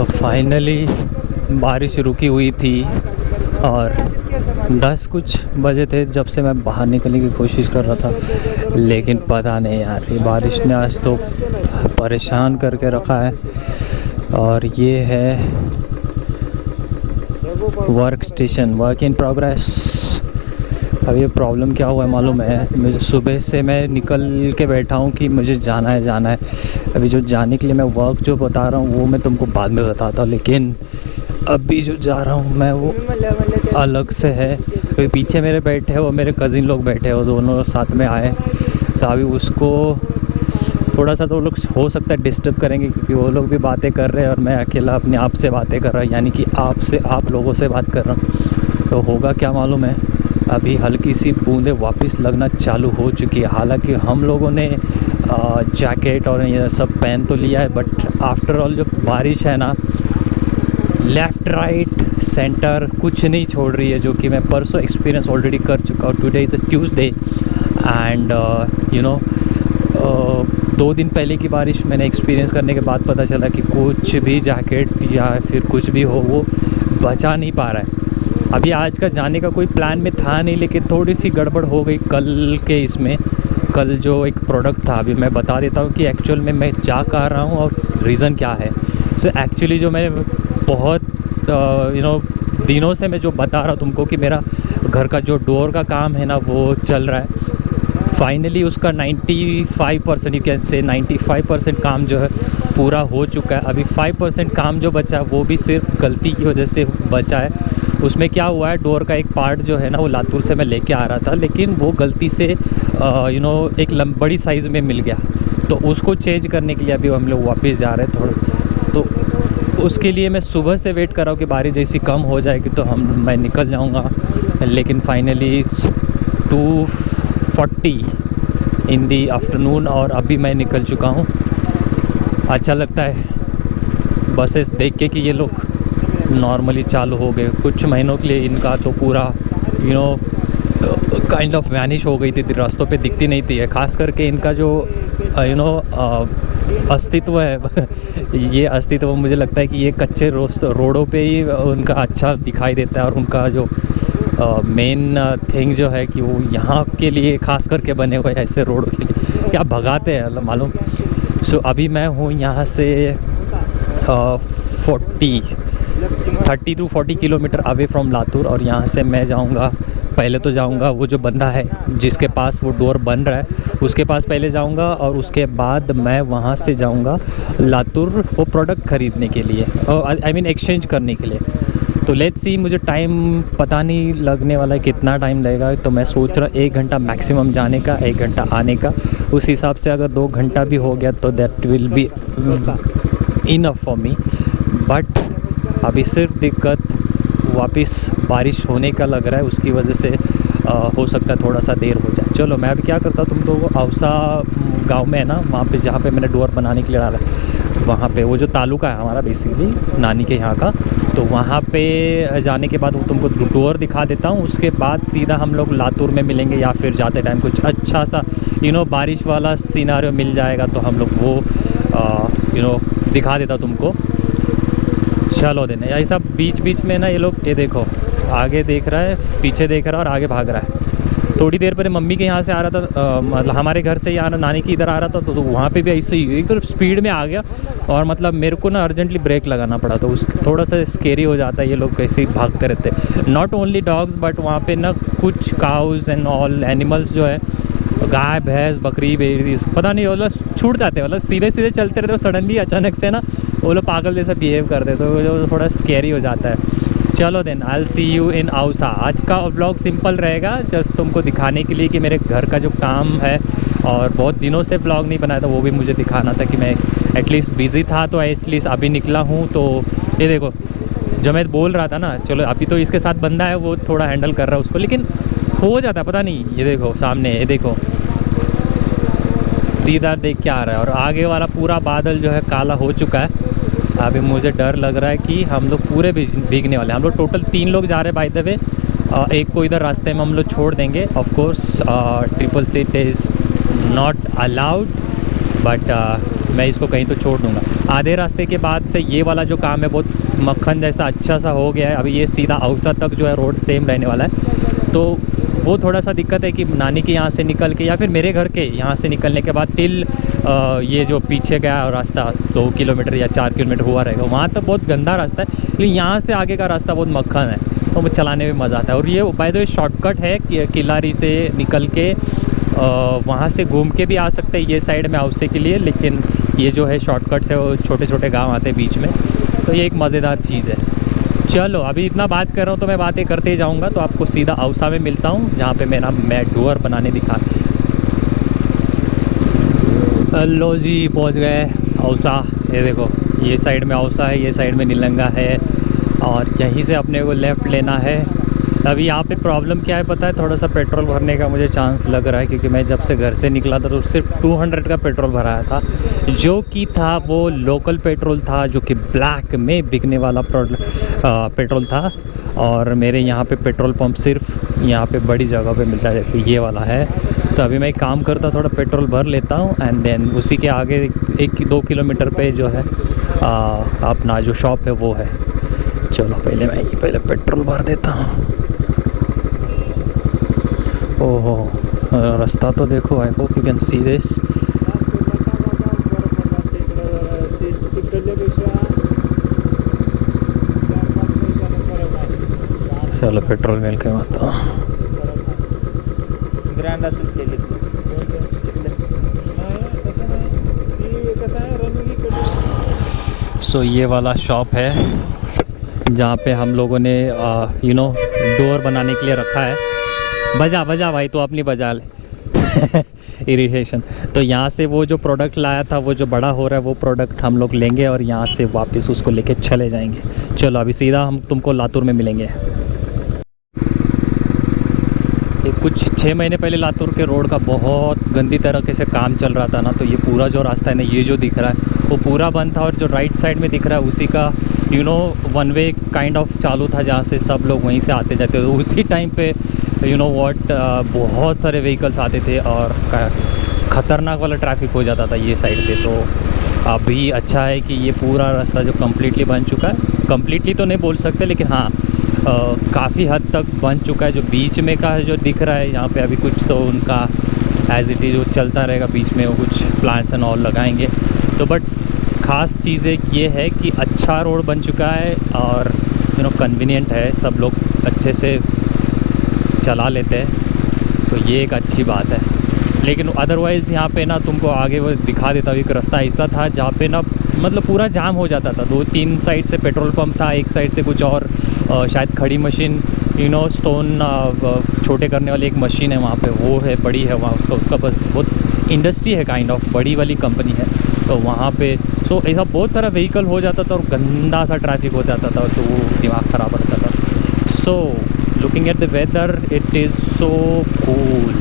Finally बारिश रुकी हुई थी और 10 कुछ बजे थे जब से मैं बाहर निकलने की कोशिश कर रहा था, लेकिन पता नहीं यार, ये बारिश ने आज तो परेशान करके रखा है। और ये है work station, work in progress. अब ये प्रॉब्लम क्या हुआ है मालूम है, मुझे सुबह से मैं निकल के बैठा हूँ कि मुझे जाना है। अभी जो जाने के लिए मैं वर्क जो बता रहा हूँ वो मैं तुमको बाद में बताता हूँ, लेकिन अभी जो जा रहा हूँ मैं वो अलग से है। तो पीछे मेरे बैठे हैं वो मेरे कज़िन लोग बैठे हैं, वो दोनों साथ में आए। तो अभी उसको थोड़ा सा तो वो लोग हो सकता है डिस्टर्ब करेंगे, क्योंकि वो लोग भी बातें कर रहे हैं और मैं अकेला अपने आप से बातें कर रहा हूँ, यानी कि आप लोगों से बात कर रहा हूँ। तो होगा क्या मालूम है, अभी हल्की सी बूंदें वापस लगना चालू हो चुकी है। हालांकि हम लोगों ने जैकेट और ये सब पहन तो लिया है, बट आफ्टर ऑल जो बारिश है ना, लेफ़्ट राइट सेंटर कुछ नहीं छोड़ रही है, जो कि मैं परसों एक्सपीरियंस ऑलरेडी कर चुका हूँ। Today is a Tuesday and 2 दिन पहले की बारिश मैंने एक्सपीरियंस करने के बाद पता चला कि कुछ भी जैकेट या फिर कुछ भी हो वो बचा नहीं पा रहा है। अभी आज का जाने का कोई प्लान में था नहीं, लेकिन थोड़ी सी गड़बड़ हो गई कल जो एक प्रोडक्ट था। अभी मैं बता देता हूँ कि एक्चुअल में मैं जा कर रहा हूँ और रीज़न क्या है। सो एक्चुअली जो मैंने बहुत दिनों से मैं जो बता रहा हूँ तुमको कि मेरा घर का जो डोर का काम है ना वो चल रहा है। फाइनली उसका 95% यू कैन से 95% काम जो है पूरा हो चुका है। अभी 5% काम जो बचा है वो भी सिर्फ गलती की वजह से बचा है। उसमें क्या हुआ है, डोर का एक पार्ट जो है ना वो लातूर से मैं लेके आ रहा था, लेकिन वो गलती से एक बड़ी साइज़ में मिल गया। तो उसको चेंज करने के लिए अभी हम लोग वापस जा रहे हैं थोड़ा। तो उसके लिए मैं सुबह से वेट कर रहा हूँ कि बारिश जैसी कम हो जाएगी तो मैं निकल जाऊँगा। लेकिन फाइनली 2:40 इन दी आफ्टरनून और अभी मैं निकल चुका हूँ। अच्छा लगता है बसेस देख के कि ये लोग नॉर्मली चालू हो गए। कुछ महीनों के लिए इनका तो पूरा काइंड ऑफ वैनिश हो गई थी, रास्तों पे दिखती नहीं थी। ख़ास करके इनका जो अस्तित्व है ये अस्तित्व मुझे लगता है कि ये कच्चे रोडों पे ही उनका अच्छा दिखाई देता है। और उनका जो मेन थिंग जो है कि वो यहाँ के लिए ख़ास करके बने हुए ऐसे रोडों के लिए क्या भगाते हैं मालूम। सो अभी मैं हूँ यहाँ से 30 to 40 kilometre away from Latur. और यहाँ से मैं जाऊँगा, पहले तो जाऊँगा वो जो बंदा है जिसके पास वो डोर बन रहा है उसके पास पहले जाऊँगा, और उसके बाद मैं वहाँ से जाऊँगा लातूर वो प्रोडक्ट ख़रीदने के लिए, आई मीन एक्सचेंज करने के लिए। तो लेट्स सी, मुझे टाइम पता नहीं लगने वाला है कितना टाइम लगेगा। तो मैं सोच रहा 1 घंटा मैक्सिमम जाने का, 1 घंटा आने का। उस हिसाब से अगर 2 घंटा भी हो गया तो that will be enough for me. But अभी सिर्फ दिक्कत वापस बारिश होने का लग रहा है, उसकी वजह से हो सकता है थोड़ा सा देर हो जाए। चलो मैं अभी क्या करता हूँ, तुम तो औसा गांव में है ना, वहाँ पे जहाँ पे मैंने डोर बनाने के लिए डाला है, वहाँ पे वो जो तालुका है हमारा बेसिकली नानी के यहाँ का, तो वहाँ पे जाने के बाद वो तुमको डोर दिखा देता हूँ। उसके बाद सीधा हम लोग लातूर में मिलेंगे, या फिर जाते टाइम कुछ अच्छा सा बारिश वाला सीनारियो मिल जाएगा तो हम लोग वो दिखा देता तुमको। चलो देना ऐसा बीच बीच में ना ये लोग, ये देखो आगे देख रहा है, पीछे देख रहा है और आगे भाग रहा है। थोड़ी देर पहले मम्मी के यहाँ से आ रहा था, मतलब हमारे घर से यहाँ नानी की इधर आ रहा था, तो वहाँ पे भी ऐसे ही एक तो स्पीड में आ गया और मतलब मेरे को ना अर्जेंटली ब्रेक लगाना पड़ा। तो उस थोड़ा सा स्केरी हो जाता है, ये लोग कैसे ही भागते रहते हैं। नॉट ओनली डॉग्स बट वहाँ पे ना कुछ काउज एंड ऑल एनिमल्स जो है, गाय भैंस बकरी बेरी पता नहीं, वो लोग छूट जाते हैं, मतलब सीधे सीधे चलते रहते, सडनली अचानक से ना वो लोग पागल जैसा बिहेव करते, तो थोड़ा स्कैरी हो जाता है। चलो then I will see you in Ausa. आज का व्लॉग सिंपल रहेगा, जस्ट तुमको दिखाने के लिए कि मेरे घर का जो काम है, और बहुत दिनों से व्लॉग नहीं बनाया था, वो भी मुझे दिखाना था कि मैं एटलीस्ट बिज़ी था, तो एटलीस्ट अभी निकला हूँ। तो ये देखो जो मैं बोल रहा था ना, चलो अभी तो इसके साथ बंदा है वो थोड़ा हैंडल कर रहा है उसको, लेकिन हो जाता है पता नहीं। ये देखो सामने, ये देखो सीधा देख के आ रहा है, और आगे वाला पूरा बादल जो है काला हो चुका है। अभी मुझे डर लग रहा है कि हम लोग पूरे भीगने वाले हैं। हम लोग टोटल 3 लोग जा रहे हैं बाय द वे। एक को इधर रास्ते में हम लोग छोड़ देंगे। Of course triple seat is not allowed, but मैं इसको कहीं तो छोड़ दूँगा। आधे रास्ते के बाद से ये वाला जो काम है बहुत मक्खन जैसा अच्छा सा हो गया है। अभी ये सीधा औसा तक जो है रोड सेम रहने वाला है। तो वो थोड़ा सा दिक्कत है कि नानी के यहाँ से निकल के या फिर मेरे घर के यहाँ से निकलने के बाद टिल ये जो पीछे गया रास्ता 2 किलोमीटर या 4 किलोमीटर हुआ रहेगा, वहाँ तक बहुत गंदा रास्ता है। लेकिन यहाँ से आगे का रास्ता बहुत मक्खन है, तो चलाने में मज़ा आता है। और ये बाय द वे शॉर्टकट है कि किलारी से निकल के वहाँ से घूम के भी आ सकते हैं ये साइड में औसे के लिए। लेकिन ये जो है शॉर्टकट से वो छोटे छोटे गांव आते हैं बीच में, तो ये एक मज़ेदार चीज़ है। चलो अभी इतना बात कर रहा हूँ तो मैं बातें करते ही जाऊँगा, तो आपको सीधा औसा में मिलता हूँ जहाँ पे मैं डोर बनाने दिखा। लो जी पहुँच गए औसा। ये देखो ये साइड में औसा है, ये साइड में नीलंगा है, और यहीं से अपने को लेफ़्ट लेना है। अभी यहाँ पे प्रॉब्लम क्या है पता है, थोड़ा सा पेट्रोल भरने का मुझे चांस लग रहा है, क्योंकि मैं जब से घर से निकला था तो सिर्फ 200 का पेट्रोल भराया था, जो कि था वो लोकल पेट्रोल था, जो कि ब्लैक में बिकने वाला पेट्रोल था। और मेरे यहाँ पे पेट्रोल पंप सिर्फ यहाँ पे बड़ी जगह पे मिलता है, जैसे ये वाला है। तो अभी मैं एक काम करता, थोड़ा पेट्रोल भर लेता हूँ एंड देन उसी के आगे 1-2 किलोमीटर पे जो है अपना जो शॉप है वो है। चलो पहले पेट्रोल भर देता हूँ। ओहो रास्ता तो देखो, I hope you can see this. चलो पेट्रोल मिल के आता हूँ। सो ये वाला शॉप है जहाँ पे हम लोगों ने डोर बनाने के लिए रखा है। बजा भाई, तो अपनी बजा ले इरिटेशन। तो यहाँ से वो जो प्रोडक्ट लाया था, वो जो बड़ा हो रहा है, वो प्रोडक्ट हम लोग लेंगे और यहाँ से वापस उसको लेके चले जाएंगे। चलो अभी सीधा हम तुमको लातूर में मिलेंगे। कुछ 6 महीने पहले लातूर के रोड का बहुत गंदी तरीके से काम चल रहा था ना, तो ये पूरा जो रास्ता है ना, ये जो दिख रहा है वो पूरा बंद था। और जो राइट साइड में दिख रहा है उसी का वन वे काइंड ऑफ चालू था, जहाँ से सब लोग वहीं से आते जाते। तो उसी टाइम पे बहुत सारे व्हीकल्स आते थे और ख़तरनाक वाला ट्रैफिक हो जाता था ये साइड पे। तो अभी अच्छा है कि ये पूरा रास्ता जो कम्प्लीटली बन चुका है, कम्प्लीटली तो नहीं बोल सकते, लेकिन हाँ काफ़ी हद तक बन चुका है। जो बीच में का जो दिख रहा है यहाँ पे अभी कुछ तो उनका एज इट इज़ वो चलता रहेगा, बीच में वो कुछ प्लांट्स एंड ऑल लगाएंगे। तो बट ख़ास चीज़ एक ये है कि अच्छा रोड बन चुका है और कन्वीनियंट है, सब लोग अच्छे से चला लेते हैं, तो ये एक अच्छी बात है। लेकिन अदरवाइज़ यहाँ पे ना तुमको आगे वो दिखा देता हूँ, एक रास्ता ऐसा था जहाँ पे ना मतलब पूरा जाम हो जाता था। 2-3 साइड से पेट्रोल पंप था, एक साइड से कुछ और शायद खड़ी मशीन स्टोन छोटे करने वाली एक मशीन है वहाँ पे, वो है बड़ी है वहाँ, उसका बस बहुत इंडस्ट्री है, काइंड ऑफ बड़ी वाली कंपनी है। तो वहाँ पे ऐसा बहुत सारा व्हीकल हो जाता था और गंदा सा ट्रैफिक हो जाता था, तो वो दिमाग ख़राब रहता था। Looking at the whether it is so cool.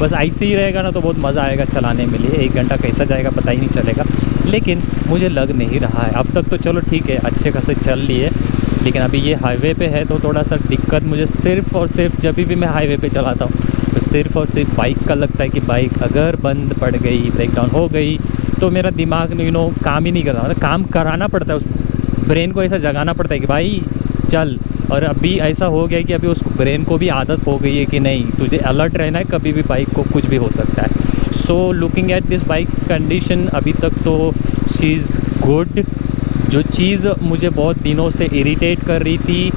बस ऐसे ही रहेगा ना तो बहुत मज़ा आएगा चलाने में लिए। 1 घंटा कैसा जाएगा पता ही नहीं चलेगा, लेकिन मुझे लग नहीं रहा है अब तक। तो चलो ठीक है, अच्छे खासे चल लिए, लेकिन अभी ये हाईवे पे है तो थोड़ा सा दिक्कत मुझे सिर्फ़ और सिर्फ जब भी मैं हाईवे पे चलाता हूँ तो सिर्फ़ और सिर्फ बाइक का लगता है कि बाइक अगर बंद पड़ गई, ब्रेकडाउन हो गई, तो मेरा दिमाग काम ही नहीं करता। मतलब काम कराना पड़ता है, उस ब्रेन को ऐसा जगाना पड़ता है कि भाई चल। और अभी ऐसा हो गया कि अभी उसको ब्रेन को भी आदत हो गई है कि नहीं, तुझे अलर्ट रहना है, कभी भी बाइक को कुछ भी हो सकता है। So looking at this bikes condition, अभी तक तो शी इज़ गुड। जो चीज़ मुझे बहुत दिनों से इरिटेट कर रही थी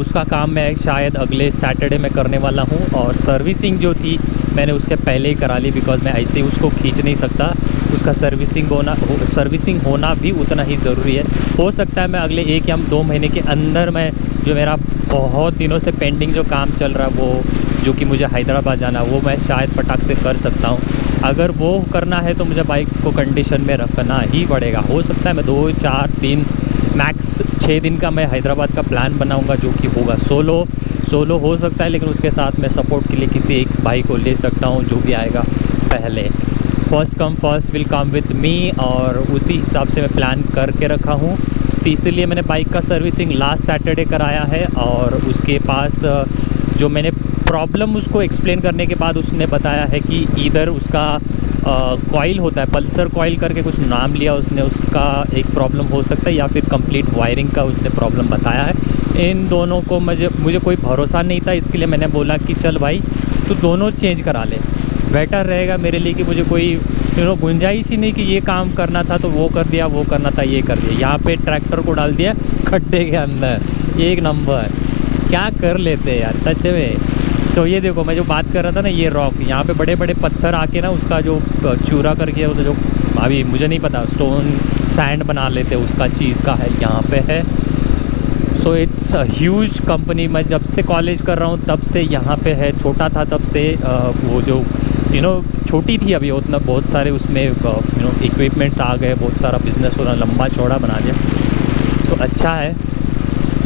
उसका काम मैं शायद अगले सैटरडे में करने वाला हूँ। और सर्विसिंग जो थी मैंने उसके पहले ही करा ली, बिकॉज़ मैं ऐसे ही उसको खींच नहीं सकता। उसका सर्विसिंग होना भी उतना ही ज़रूरी है। हो सकता है मैं अगले 1 या 2 महीने के अंदर मैं जो मेरा बहुत दिनों से पेंडिंग जो काम चल रहा है वो, जो कि मुझे हैदराबाद जाना, वो मैं शायद फटाक से कर सकता हूँ। अगर वो करना है तो मुझे बाइक को कंडीशन में रखना ही पड़ेगा। हो सकता है मैं 2-4 दिन मैक्स 6 दिन का मैं हैदराबाद का प्लान बनाऊंगा, जो कि होगा सोलो हो सकता है, लेकिन उसके साथ मैं सपोर्ट के लिए किसी एक भाई को ले सकता हूँ जो भी आएगा पहले। First come first will come with me, और उसी हिसाब से मैं प्लान करके रखा हूँ। तो इसीलिए मैंने बाइक का सर्विसिंग लास्ट सैटरडे कराया है। और उसके पास जो मैंने प्रॉब्लम उसको एक्सप्लेन करने के बाद उसने बताया है कि इधर उसका कॉइल होता है, पल्सर कॉइल करके कुछ नाम लिया उसने, उसका एक प्रॉब्लम हो सकता है, या फिर कंप्लीट वायरिंग का उसने प्रॉब्लम बताया है। इन दोनों को मुझे कोई भरोसा नहीं था, इसके लिए मैंने बोला कि चल भाई तू दोनों चेंज करा ले, बेटर रहेगा मेरे लिए, कि मुझे कोई गुंजाइश ही नहीं कि ये काम करना था तो वो कर दिया, वो करना था ये कर दिया। यहाँ पे ट्रैक्टर को डाल दिया खड्डे के अंदर, एक नंबर। क्या कर लेते हैं यार सच में। तो ये देखो मैं जो बात कर रहा था ना, ये रॉक, यहाँ पे बड़े बड़े पत्थर आके ना उसका जो चूरा करके, वो जो अभी मुझे नहीं पता स्टोन सैंड बना लेते उसका चीज़ का है, यहाँ पे है। So it's huge company. मैं जब से कॉलेज कर रहा हूँ तब से यहाँ पे है, छोटा था तब से वो जो छोटी थी अभी उतना, बहुत सारे उसमें इक्विपमेंट्स आ गए, बहुत सारा बिज़नेस हो रहा, लंबा चौड़ा बना दिया। सो अच्छा है।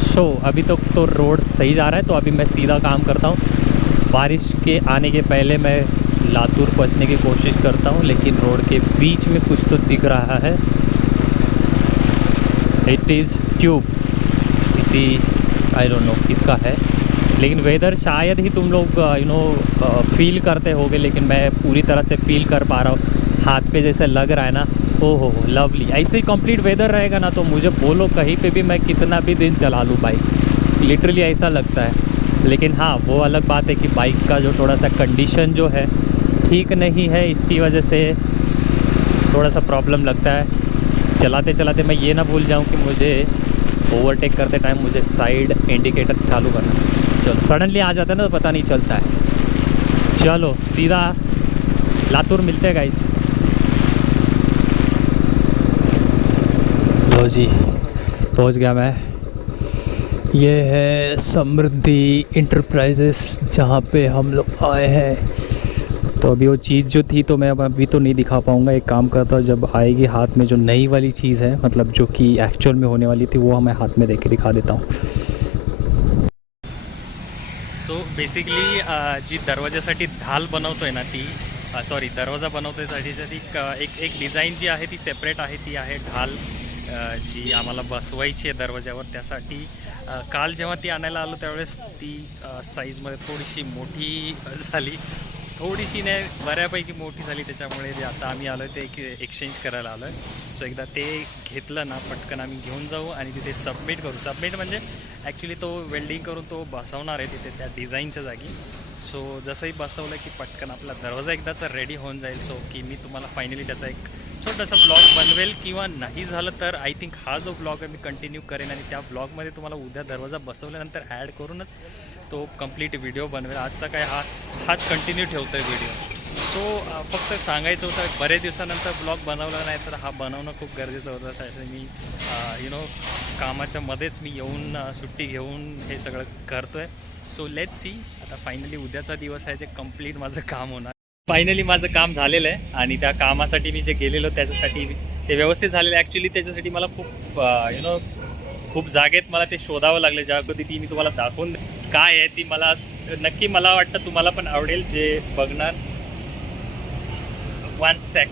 सो अभी तक तो रोड सही जा रहा है, तो अभी मैं सीधा काम करता हूँ। बारिश के आने के पहले मैं लातूर पहुँचने की कोशिश करता हूँ, लेकिन रोड के बीच में कुछ तो दिख रहा है। इट इज़ ट्यूब, किसी आई डोंट नो किसका है, लेकिन वेदर शायद ही तुम लोग फील करते होगे, लेकिन मैं पूरी तरह से फील कर पा रहा हूँ। हाथ पे जैसे लग रहा है ना, ओहो लवली। ऐसे ही कंप्लीट वेदर रहेगा ना तो मुझे बोलो कहीं पे भी मैं कितना भी दिन चला लूँ बाइक, लिटरली ऐसा लगता है। लेकिन हाँ वो अलग बात है कि बाइक का जो थोड़ा सा कंडीशन जो है ठीक नहीं है, इसकी वजह से थोड़ा सा प्रॉब्लम लगता है। चलाते चलाते मैं ये ना भूल जाऊँ कि मुझे ओवरटेक करते टाइम मुझे साइड इंडिकेटर चालू करना है। चलो सडनली आ जाता है ना तो पता नहीं चलता है। चलो सीधा लातूर मिलते हैं गाइस। लो जी पहुंच गया मैं। ये है समृद्धि इंटरप्राइजेस जहाँ पे हम लोग आए हैं। तो अभी वो चीज़ जो थी तो मैं अभी तो नहीं दिखा पाऊँगा, एक काम करता हूँ जब आएगी हाथ में जो नई वाली चीज़ है, मतलब जो कि एक्चुअल में होने वाली थी, वो मैं हाथ में देके दिखा देता हूँ। सो बेसिकली जी दरवाजासाठी ढाल बनवतोय ना ती सॉरी दरवाजा बनवतोय त्याच्यासाठी एक डिझाईन जी आहे ती सेपरेट आहे, ती आहे ढाल जी आम्हाला बसवायची आहे दरवाजावर। त्यासाठी काल जेव्हा ती आणायला आलो त्यावेळेस ती साईजमध्ये थोडीशी मोठी झाली, थोडीशी नाही बऱ्यापैकी मोठी झाली, त्याच्यामुळे आता आम्ही आलो ते एक्सचेंज करायला आलो आहे। सो एकदा ते घेतलं ना पटकन आम्ही घेऊन जाऊ आणि तिथे सबमिट करू। सबमिट म्हणजे ॲक्च्युली तो वेल्डिंग करून तो बसवणार आहे तिथे त्या डिझाईनच्या जागी। सो जसंही बसवलं की पटकन आपला दरवाजा एकदाचा रेडी होऊन जाईल। सो की मी तुम्हाला फायनली त्याचा एक छोटासा ब्लॉग बनवेल, किंवा नाही झालं तर आय थिंक हा जो ब्लॉग आहे मी कंटिन्यू करेन आणि त्या ब्लॉगमध्ये तुम्हाला उद्या दरवाजा बसवल्यानंतर ॲड करूनच तो कंप्लीट व्हिडिओ बनवेल। आजचा काय हाच कंटिन्यू ठेवतो आहे व्हिडिओ। सो फक्त सांगायचं होतं बरेच दिवसानंतर ब्लॉग बनवला नाही, तर हा बनवणं खूप गरजेचं होतं। त्यासाठी मी कामाच्या मध्येच मी येऊन सुट्टी घेऊन हे सगळं करतो आहे। सो लेट्स सी, आता फायनली उद्याचा दिवस आहे जे कंप्लीट माझं काम होणार। फायनली माझं काम झालेलं आहे आणि त्या कामासाठी मी जे गेलेलो त्याच्यासाठी ते व्यवस्थित झालेलं आहे। ॲक्च्युली त्याच्यासाठी मला खूप खूप जागेत मला ते शोधावं लागले, ज्या कधी ती मी तुम्हाला दाखवून काय आहे ती मला नक्की मला वाटतं तुम्हाला पण आवडेल जे बघणार। 1 सेक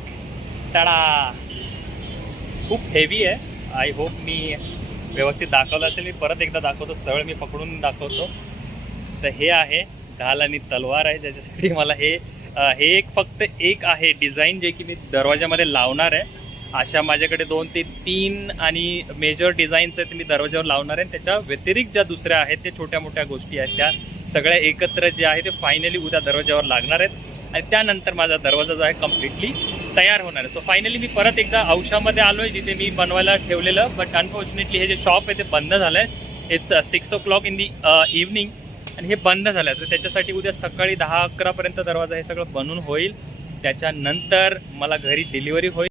टाडा, खूप हेवी आहे। आय होप मी व्यवस्थित दाखवलं असेल। मी परत एकदा दाखवतो, सरळ मी पकडून दाखवतो। तर हे आहे ढाल आणि तलवार आहे, ज्याच्यासाठी मला हे एक फक्त एक आहे डिझाईन जे की मी दरवाजामध्ये लावणार आहे। अशा माझ्याकडे 2 ते 3 आणि मेजर डिझाईन्स आहेत मी दरवाजावर लावणार आहे। त्याच्या व्यतिरिक्त ज्या दुसऱ्या आहेत ते छोट्या मोठ्या गोष्टी आहेत, त्या सगळ्या एकत्र जे आहे ते फायनली उद्या दरवाजावर लागणार आहेत आणि त्यानंतर माझा दरवाजा जो आहे कम्प्लिटली तयार होणार आहे। सो फायनली मी परत एकदा औषामध्ये आलो आहे जिथे मी बनवायला ठेवलेलं, बट अनफॉर्च्युनेटली हे जे शॉप आहे ते बंद झालं आहे। It's 6 o'clock in the evening आणि हे बंद झालं आहे। तर त्याच्यासाठी उद्या सकाळी 10-11 पर्यंत दरवाजा हे सगळं बनून होईल, त्याच्यानंतर मला घरी डिलिव्हरी होईल।